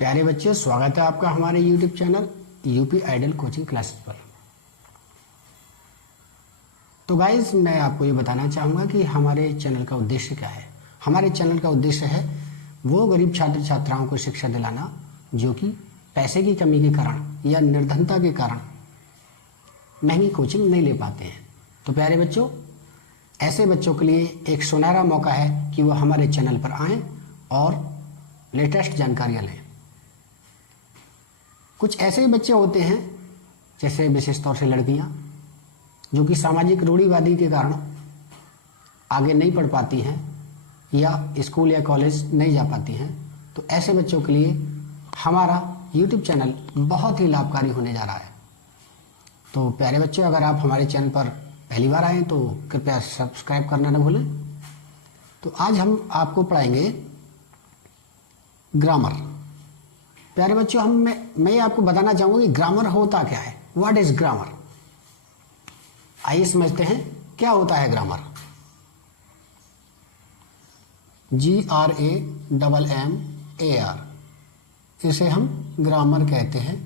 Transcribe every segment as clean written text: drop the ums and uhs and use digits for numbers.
प्यारे बच्चों, स्वागत है आपका हमारे YouTube channel UP idol coaching classes पर। तो गाइस, मैं आपको ये बताना चाहूँगा कि हमारे चैनल का उद्देश्य क्या है। हमारे चैनल का उद्देश्य है वो गरीब छात्र छात्राओं को शिक्षा दिलाना जो कि पैसे की कमी के कारण या निर्धनता के कारण महंगी कोचिंग नहीं ले पाते हैं। तो प्यारे बच्चों, ऐसे बच्चों के लिए एक सुनहरा मौका है कि वो हमारे चैनल पर आएँ और लेटेस्ट जानकारियाँ लें। कुछ ऐसे बच्चे होते हैं, जैसे विशेष तौर से लड़कियां, जो कि सामाजिक रूढ़िवादी के कारण आगे नहीं पढ़ पाती हैं या स्कूल या कॉलेज नहीं जा पाती हैं। तो ऐसे बच्चों के लिए हमारा YouTube चैनल बहुत ही लाभकारी होने जा रहा है। तो प्यारे बच्चों, अगर आप हमारे चैनल पर पहली बार आएँ तो कृपया सब्सक्राइब करना न भूलें। तो आज हम आपको पढ़ाएंगे ग्रामर। प्यारे बच्चों, मैं आपको बताना चाहूँगा कि ग्रामर होता क्या है। What is grammar? आइए समझते हैं क्या होता है ग्रामर। GRAMMAR, इसे हम ग्रामर कहते हैं।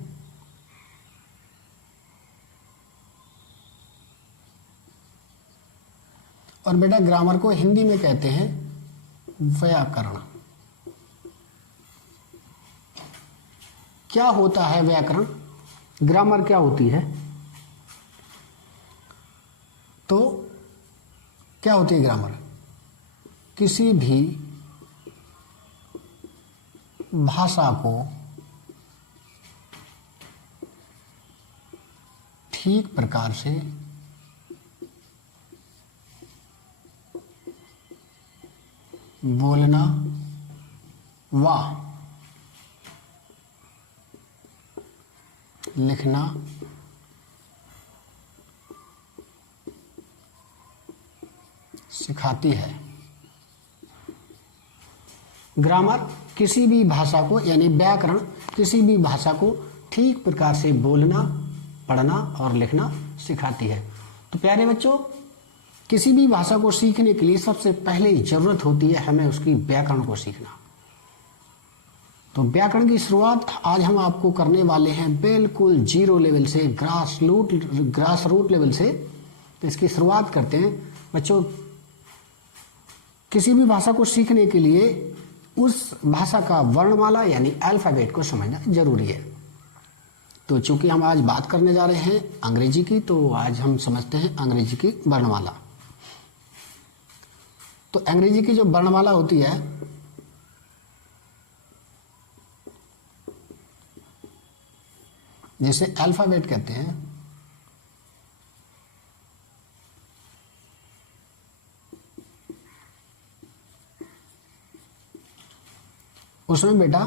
और बेटा, ग्रामर को हिंदी में कहते हैं व्याकरण। क्या होता है व्याकरण? ग्रामर क्या होती है? तो क्या होती है ग्रामर? किसी भी भाषा को ठीक प्रकार से बोलना व लिखना सिखाती है। ग्रामर किसी भी भाषा को, यानी व्याकरण किसी भी भाषा को ठीक प्रकार से बोलना, पढ़ना और लिखना सिखाती है। तो प्यारे बच्चों, किसी भी भाषा को सीखने के लिए सबसे पहले जरूरत होती है हमें उसकी व्याकरण को सीखना। तो व्याकरण की शुरुआत आज हम आपको करने वाले हैं बिल्कुल जीरो लेवल से, ग्रास रूट लेवल से। तो इसकी शुरुआत करते हैं बच्चों। किसी भी भाषा को सीखने के लिए उस भाषा का वर्णमाला यानी अल्फाबेट को समझना जरूरी है। तो चूंकि हम आज बात करने जा रहे हैं अंग्रेजी की, तो आज हम समझते हैं अंग्रेजी की वर्णमाला। तो अंग्रेजी की जो वर्णमाला होती है, जिसे अल्फाबेट कहते हैं, उसमें बेटा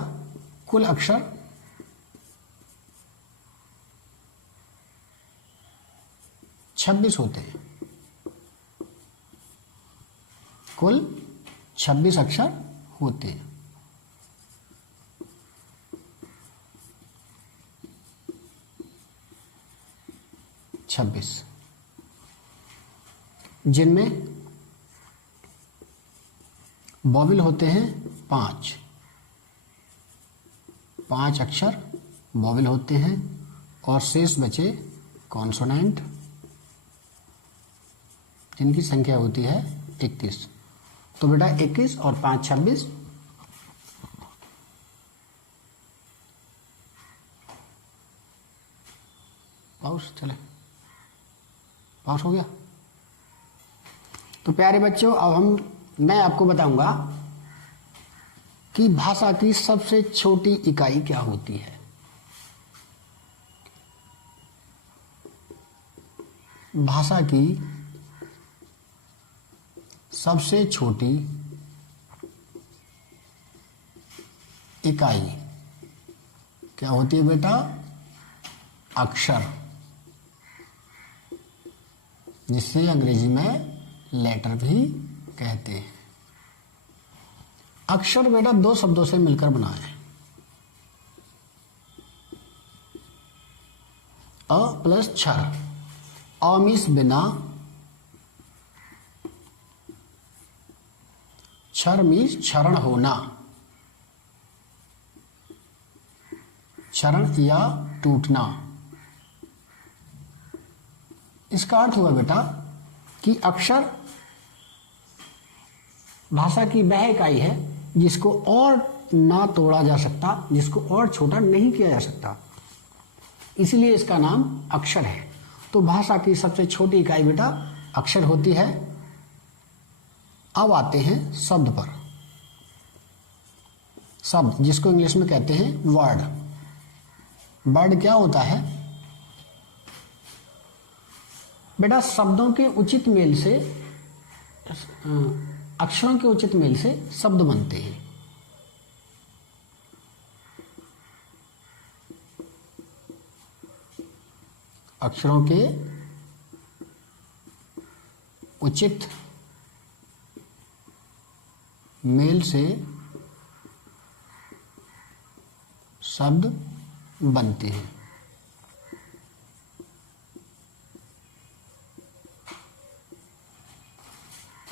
कुल अक्षर 26 होते हैं। कुल 26 अक्षर होते हैं। जिनमें वॉवेल होते हैं 5 अक्षर वॉवेल होते हैं, और शेष बचे कॉन्सोनेंट, जिनकी संख्या होती है 31। तो बेटा 21 और 5 26। पाउस चले, पास हो गया। तो प्यारे बच्चों, अब मैं आपको बताऊंगा कि भाषा की सबसे छोटी इकाई क्या होती है। भाषा की सबसे छोटी इकाई क्या होती है बेटा? अक्षर, जिसे अंग्रेजी में लेटर भी कहते हैं। अक्षर बेटा 2 शब्दों से मिलकर बना है। अ प्लस क्षर। अ मीन्स बिना, क्षर मीन्स क्षरण होना। क्षरण या टूटना। इसका अर्थ हुआ बेटा कि अक्षर भाषा की वह इकाई है जिसको और ना तोड़ा जा सकता, जिसको और छोटा नहीं किया जा सकता, इसलिए इसका नाम अक्षर है। तो भाषा की सबसे छोटी इकाई बेटा अक्षर होती है। अब आते हैं शब्द पर। शब्द जिसको इंग्लिश में कहते हैं वर्ड। वर्ड क्या होता है बेटा? शब्दों के उचित मेल से, अक्षरों के उचित मेल से शब्द बनते हैं। अक्षरों के उचित मेल से शब्द बनते हैं।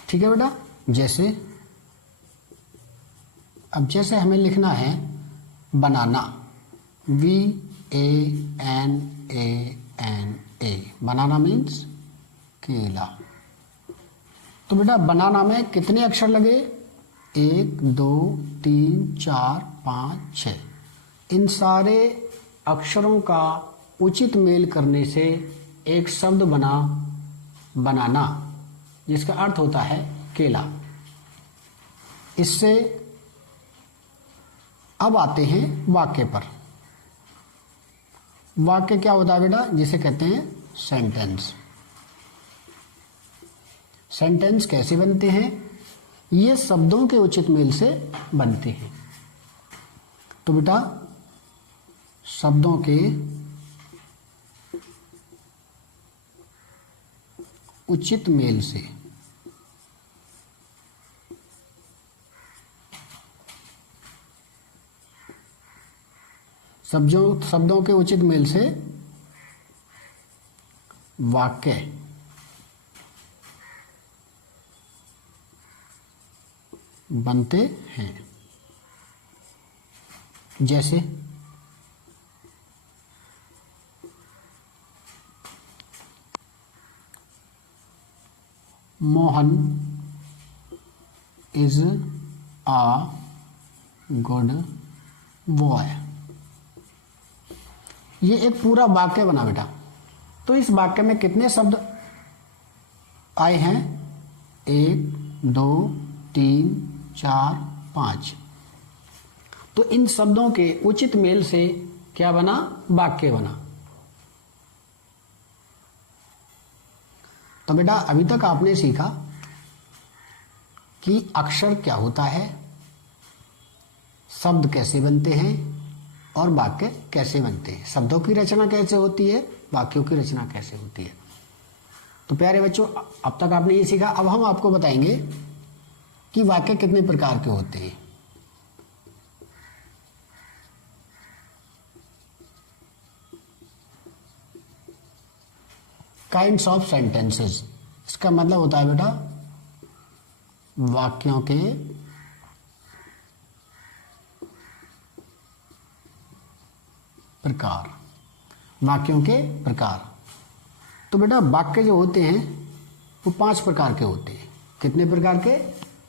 ठीक है बेटा। जैसे अब जैसे हमें लिखना है बनाना, BANANA, बनाना मीन्स केला। तो बेटा बनाना में कितने अक्षर लगे? 1 2 3 4 5 6। इन सारे अक्षरों का उचित मेल करने से एक शब्द बना बनाना, जिसका अर्थ होता है केला। इससे अब आते हैं वाक्य पर। वाक्य क्या होता है बेटा? जिसे कहते हैं सेंटेंस। सेंटेंस कैसे बनते हैं? ये शब्दों के उचित मेल से बनते हैं। तो बेटा शब्दों के उचित मेल से शब्दों के उचित मेल से वाक्य बनते हैं। जैसे Mohan is a good boy. ये एक पूरा वाक्य बना बेटा। तो इस वाक्य में कितने शब्द आए हैं? 1 2 3 4 5। तो इन शब्दों के उचित मेल से क्या बना? वाक्य बना। तो बेटा अभी तक आपने सीखा कि अक्षर क्या होता है, शब्द कैसे बनते हैं और वाक्य कैसे बनते हैं। शब्दों की रचना कैसे होती है, वाक्यों की रचना कैसे होती है। तो प्यारे बच्चों अब तक आपने ये सीखा। अब हम आपको बताएंगे कि वाक्य कितने प्रकार के होते हैं। काइंड्स ऑफ सेंटेंसेस, इसका मतलब होता है बेटा वाक्यों के प्रकार। वाक्यों के प्रकार। तो बेटा वाक्य जो होते हैं वो 5 प्रकार के होते हैं। कितने प्रकार के?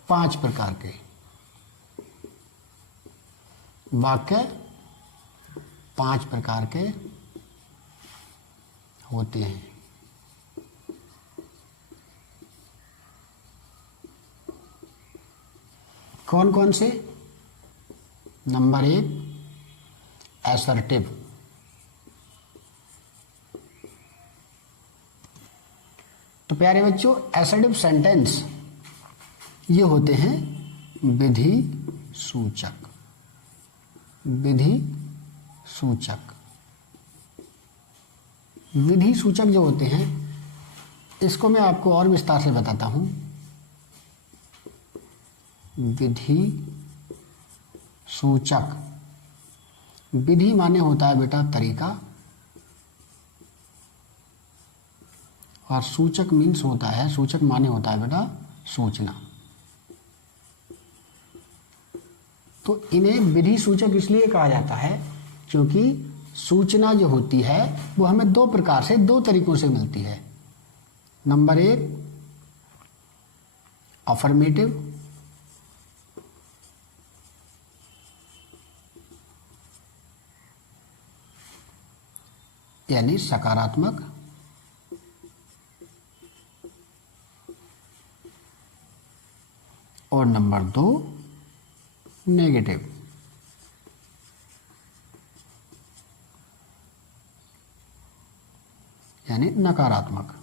5 प्रकार के वाक्य 5 प्रकार के होते हैं। कौन कौन से? Number 1 assertive. तो प्यारे बच्चों एसर्टिव सेंटेंस ये होते हैं विधि सूचक। विधि सूचक। विधि सूचक जो होते हैं इसको मैं आपको और विस्तार से बताता हूं। विधि सूचक, विधि माने होता है बेटा तरीका, और सूचक मीन्स होता है, सूचक माने होता है बेटा सूचना। तो इन्हें विधि सूचक इसलिए कहा जाता है क्योंकि सूचना जो होती है वो हमें दो प्रकार से, दो तरीकों से मिलती है। नंबर एक, अफर्मेटिव, यानी सकारात्मक, और नंबर दो, नेगेटिव, यानी नकारात्मक।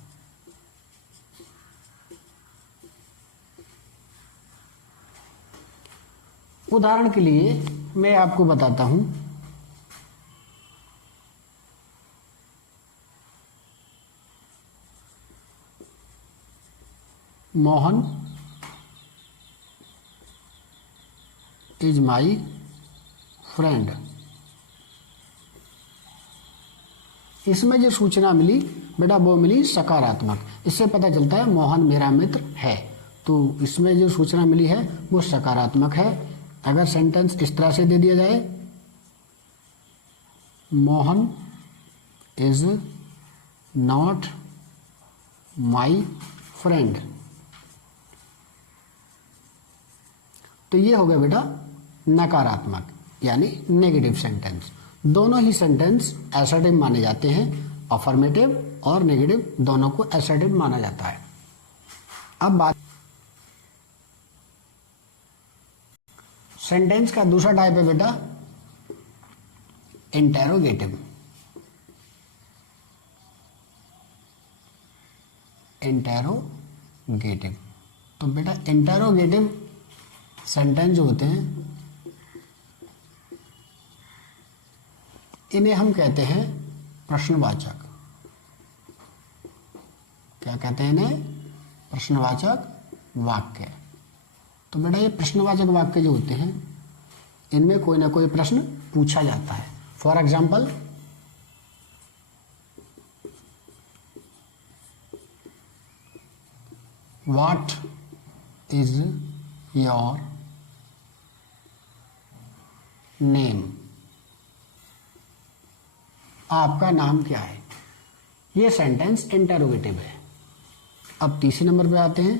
उदाहरण के लिए मैं आपको बताता हूं, मोहन इज माई फ्रेंड। इसमें जो सूचना मिली बेटा वो मिली सकारात्मक। इससे पता चलता है मोहन मेरा मित्र है, तो इसमें जो सूचना मिली है वो सकारात्मक है। अगर सेंटेंस इस तरह से दे दिया जाए, Mohan is not my friend, तो ये हो गया बेटा नकारात्मक, यानी नेगेटिव सेंटेंस। दोनों ही सेंटेंस असर्टिव माने जाते हैं, अफर्मेटिव और नेगेटिव दोनों को असर्टिव माना जाता है। अब बात सेंटेंस का दूसरा टाइप है बेटा इंटेरोगेटिव। इंटेरोगेटिव, तो बेटा इंटेरोगेटिव सेंटेंस जो होते हैं इन्हें हम कहते हैं प्रश्नवाचक। क्या कहते हैं इन्हें? प्रश्नवाचक वाक्य। तो बेटा ये प्रश्नवाचक वाक्य जो होते हैं इनमें कोई ना कोई प्रश्न पूछा जाता है। For example, what is your name? आपका नाम क्या है? ये सेंटेंस इंटेरोगेटिव है। अब तीसरे नंबर पे आते हैं।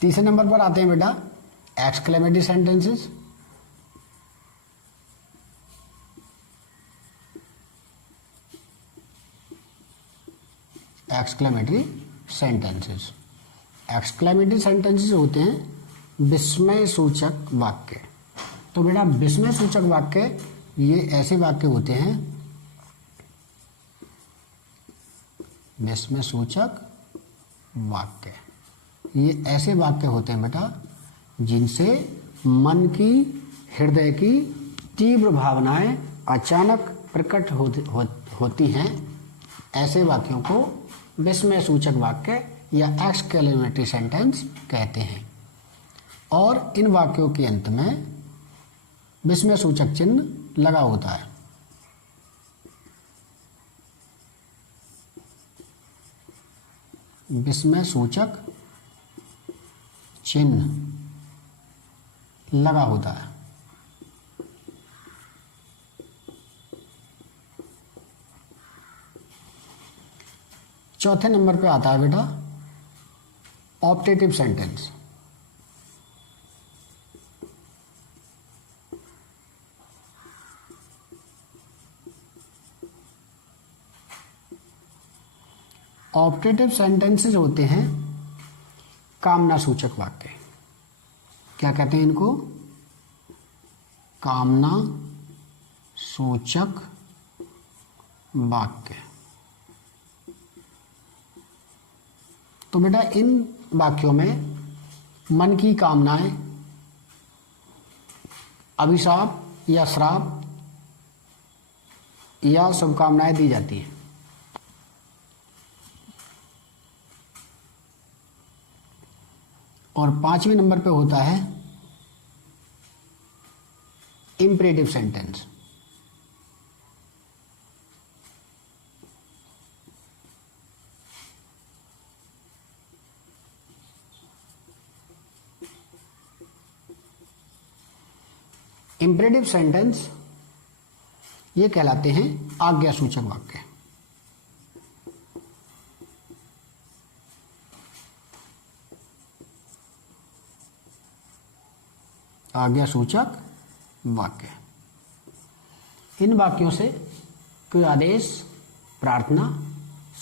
तीसरे नंबर पर आते हैं बेटा exclamatory sentences. Exclamatory sentences, exclamatory sentences होते हैं विस्मय सूचक वाक्य। तो बेटा विस्मय सूचक वाक्य ये ऐसे वाक्य होते हैं, विस्मय सूचक वाक्य ये ऐसे वाक्य होते हैं बेटा जिनसे मन की, हृदय की तीव्र भावनाएं अचानक प्रकट होती हैं। ऐसे वाक्यों को विस्मय सूचक वाक्य या एक्सक्लेमेटरी सेंटेंस कहते हैं। और इन वाक्यों के अंत में विस्मय सूचक चिन्ह लगा होता है। विस्मय सूचक चिन्ह लगा होता है। चौथे नंबर पे आता है बेटा ऑप्टेटिव सेंटेंस। ऑप्टेटिव सेंटेंसेस होते हैं कामना सूचक वाक्य। क्या कहते हैं इनको? कामना सूचक वाक्य। तो बेटा इन वाक्यों में मन की कामनाएं, अभिशाप या श्राप या शुभकामनाएं दी जाती हैं। और पांचवें नंबर पे होता है इंपरेटिव सेंटेंस। इम्परेटिव सेंटेंस ये कहलाते हैं आज्ञासूचक वाक्य। आज्ञासूचक वाक्य, इन वाक्यों से कोई आदेश, प्रार्थना,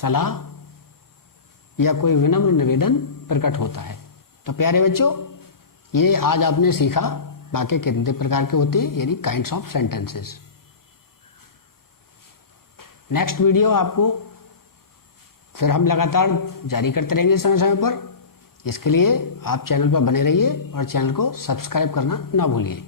सलाह या कोई विनम्र निवेदन प्रकट होता है। तो प्यारे बच्चों, ये आज आपने सीखा वाक्य कितने प्रकार के होते हैं, यानी kinds of sentences. Next video आपको फिर हम लगातार जारी करते रहेंगे समय समय पर। इसके लिए आप चैनल पर बने रहिए और चैनल को सब्सक्राइब करना ना भूलिए।